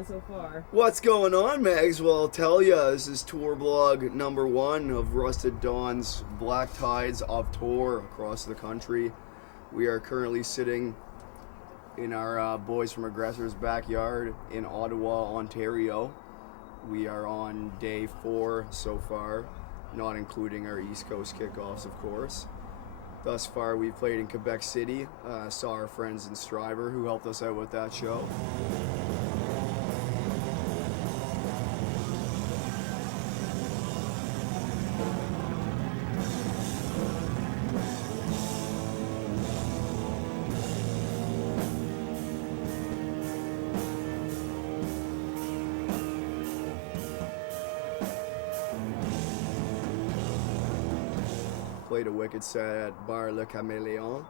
on so far? What's going on, Megs? Well, I'll tell ya, this is tour blog number 1 of Rusted Dawn's Black Tides of tour across the country. We are currently sitting in our Boys from Aggressor's backyard in Ottawa, Ontario. We are on day 4 so far, not including our East Coast kickoffs, of course. Thus far, we've played in Quebec City, saw our friends in Striver who helped us out with that show. Played a wicked set at Bar Le Caméléon.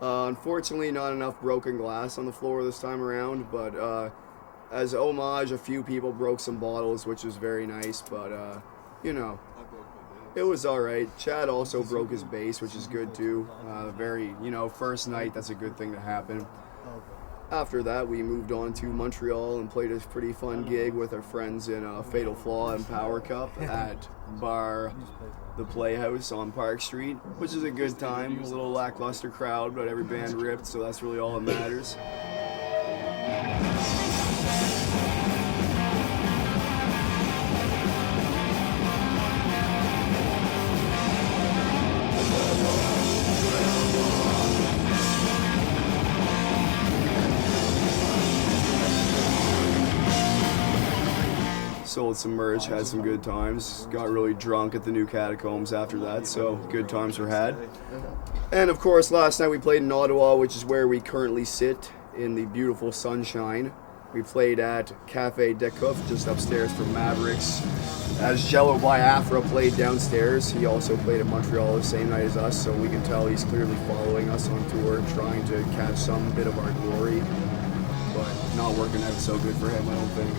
Unfortunately, not enough broken glass on the floor this time around, but as homage, a few people broke some bottles, which was very nice, but you know, it was alright. Chad also broke his bass, which is good too. First night, that's a good thing to happen. After that, we moved on to Montreal and played a pretty fun gig with our friends in Fatal Flaw and Power Cup at Bar the Playhouse on Park Street, which is a good time. It was a little lackluster crowd, but every band ripped, so that's really all that matters. Sold some merch, had some good times, got really drunk at the new Catacombs after that, so good times were had. And of course, last night we played in Ottawa, which is where we currently sit in the beautiful sunshine. We played at Café Decouf, just upstairs from Mavericks. As Jello Biafra played downstairs, he also played at Montreal the same night as us, so we can tell he's clearly following us on tour, trying to catch some bit of our glory, but not working out so good for him, I don't think.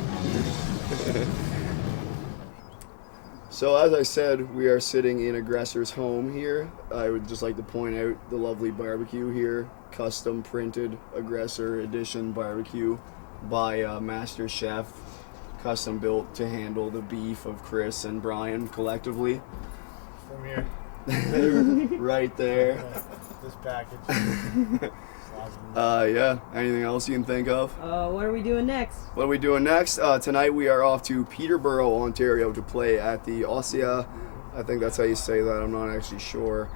So as I said, we are sitting in Aggressor's home here. I would just like to point out the lovely barbecue here, custom printed Aggressor edition barbecue by Master Chef, custom built to handle the beef of Chris and Brian collectively. From here. Right there. This package. Yeah. Anything else you can think of? What are we doing next? What are we doing next? Tonight we are off to Peterborough, Ontario to play at the Ossia. I think that's how you say that. I'm not actually sure.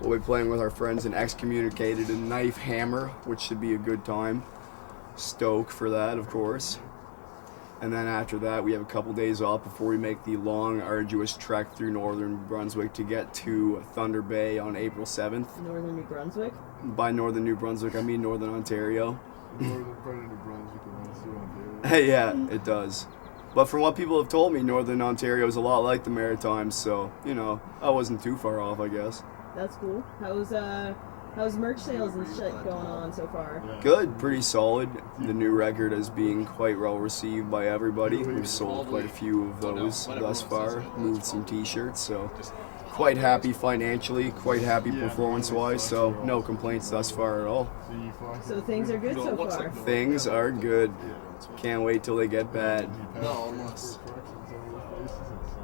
We'll be playing with our friends in Excommunicated and Knife Hammer, which should be a good time. Stoked for that, of course. And then after that, we have a couple days off before we make the long, arduous trek through northern Brunswick to get to Thunder Bay on April 7th. Northern New Brunswick? By northern New Brunswick, I mean northern Ontario. Northern part of New Brunswick and Western Ontario. Yeah, it does. But from what people have told me, northern Ontario is a lot like the Maritimes, so, you know, I wasn't too far off, I guess. That's cool. How's merch sales and shit going on so far? Good, pretty solid. The new record is being quite well received by everybody. We've sold quite a few of those thus far, moved some t-shirts, so quite happy financially, quite happy performance-wise, so no complaints thus far at all. So things are good so far? Things are good. Can't wait till they get bad. No, almost.